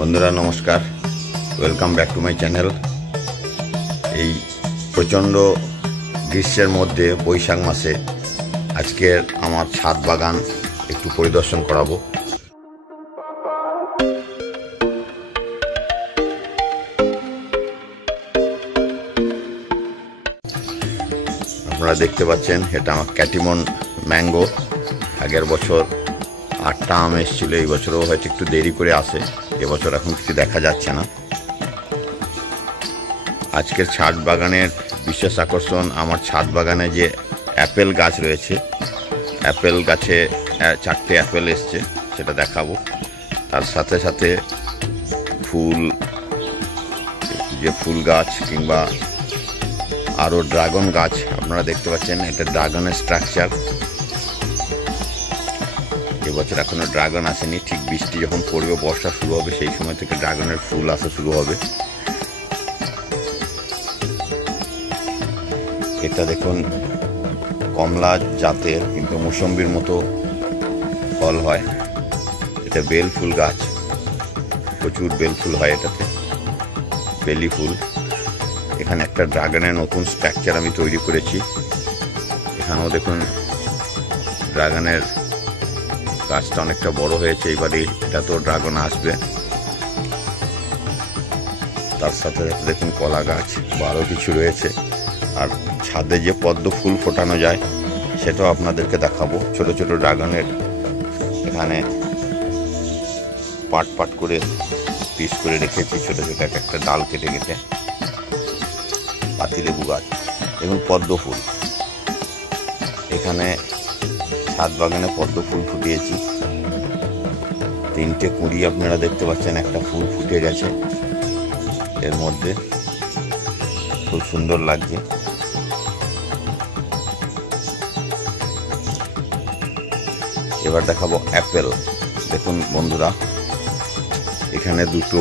বন্ধুরা নমস্কার, welcome back to my channel. এই প্রচণ্ড গ্রীষ্মের মধ্যে বৈশাখ মাসে আজকের আমার ছাদ বাগান একটু পরিদর্শন করাবো। আপনারা দেখতে পাচ্ছেন এটা আমার ক্যাটিমন ম্যাঙ্গো। আগের বছর 8টা আম এসেছিল, এই বছরও হয়তো একটু দেরি করে আসে, এবছর এখন কিছু দেখা যাচ্ছে না। আজকের ছাদ বাগানের বিশেষ আকর্ষণ আমার ছাদ বাগানে যে অ্যাপেল গাছ রয়েছে, অ্যাপেল গাছে 4টে অ্যাপেল এসছে, সেটা দেখাবো। তার সাথে সাথে ফুল, যে ফুল গাছ কিংবা আরও ড্রাগন গাছ আপনারা দেখতে পাচ্ছেন, এটা ড্রাগনের স্ট্রাকচার। এবছর এখনো ড্রাগন আসেনি, ঠিক বৃষ্টি যখন পড়বে, বর্ষা শুরু হবে, সেই সময় থেকে ড্রাগনের ফুল আসা শুরু হবে। এটা দেখুন কমলা জাতের, কিন্তু মৌসম্বির মতো ফল হয়। এটা বেল ফুল গাছ, প্রচুর বেল ফুল হয় এটাতে, বেলি ফুল। এখানে একটা ড্রাগনের নতুন স্ট্রাকচার আমি তৈরি করেছি। এখানেও দেখুন ড্রাগনের গাছটা অনেকটা বড় হয়েছে, এইবারে এটা তো ড্রাগন আসবে। তার সাথে দেখুন কলা গাছ বা আরও কিছু রয়েছে। আর ছাদে যে পদ্ম ফুল ফোটানো যায় সেটাও আপনাদেরকে দেখাবো। ছোট ছোট ড্রাগনের এখানে পাট পাট করে পিস করে রেখেছি, ছোট ছোট একটা ডাল কেটে কেটে। পাতিলেবু গাছ, দেখুন পদ্ম ফুল। এখানে ছাদ বাগানে পদ্ম ফুল ফুটিয়েছি, 3টে কুঁড়ি আপনারা দেখতে পাচ্ছেন, একটা ফুল ফুটে গেছে এর মধ্যে, খুব সুন্দর লাগছে। এবার দেখাবো অ্যাপেল। দেখুন বন্ধুরা, এখানে 2টো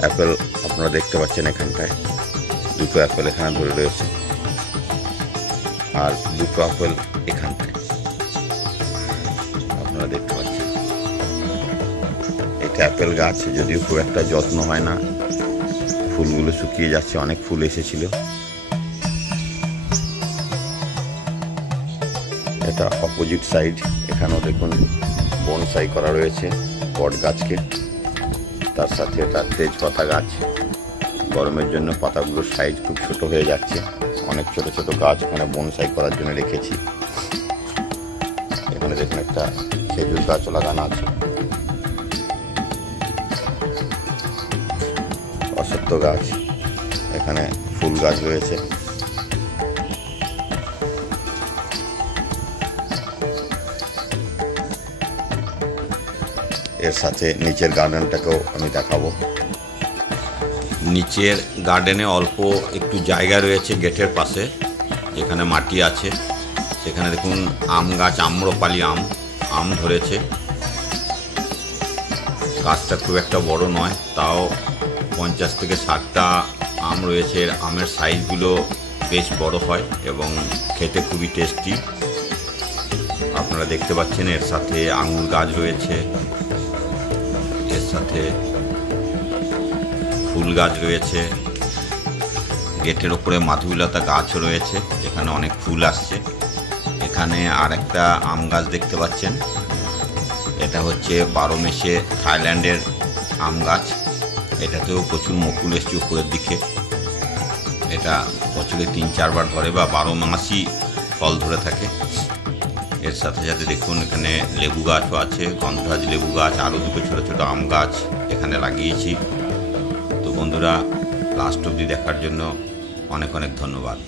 অ্যাপেল আপনারা দেখতে পাচ্ছেন, এখানটায় 2টো অ্যাপেল এখানে ধরে রয়েছে, আর 2টো অ্যাপেল এখানটায় আপনারা দেখতে পাচ্ছেন। এটা অ্যাপেল গাছ, যদিও খুব একটা যত্ন হয় না, ফুলগুলো শুকিয়ে যাচ্ছে, অনেক ফুল এসেছিল। এটা অপোজিট সাইড, এখানেও দেখুন বনসাই করা রয়েছে বট গাছকে। তার সাথে এটা তেজপাতা গাছ, গরমের জন্য পাতাগুলোর সাইজ খুব ছোট হয়ে যাচ্ছে, অনেক ছোট ছোট গাছ এখানে বনসাই করার জন্য রেখেছি। এখানে দেখুন একটা খেজুর গাছ লাগানো আছে, অশ্বত্থ গাছ, এখানে ফুল গাছ রয়েছে। এর সাথে নিচের গার্ডেনটাকেও আমি দেখাবো। নিচের গার্ডেনে অল্প একটু জায়গা রয়েছে গেটের পাশে, যেখানে মাটি আছে, সেখানে দেখুন আম গাছ, আম্রপালি আম ধরেছে। গাছটা খুব একটা বড় নয়, তাও 50 থেকে 60টা আম রয়েছে। আমের সাইজগুলো বেশ বড় হয় এবং খেতে খুবই টেস্টি, আপনারা দেখতে পাচ্ছেন। এর সাথে আঙুর গাছ রয়েছে, এর সাথে ফুল গাছ রয়েছে, গেটের ওপরে মাধবীলতা গাছও রয়েছে, এখানে অনেক ফুল আসছে। এখানে আর একটা আম গাছ দেখতে পাচ্ছেন, এটা হচ্ছে 12 মেশে থাইল্যান্ডের আম গাছ। এটাতেও প্রচুর মুকুল এসছে উপরের দিকে। এটা বছরে 3-4 বার ধরে বা 12 মাসই ফল ধরে থাকে। এর সাথে সাথে দেখুন এখানে লেবু গাছও আছে, গন্ধরাজ লেবু গাছ, আরও 2টো ছোটো ছোটো আম গাছ এখানে লাগিয়েছি। তো বন্ধুরা, লাস্ট অবধি দেখার জন্য অনেক অনেক ধন্যবাদ।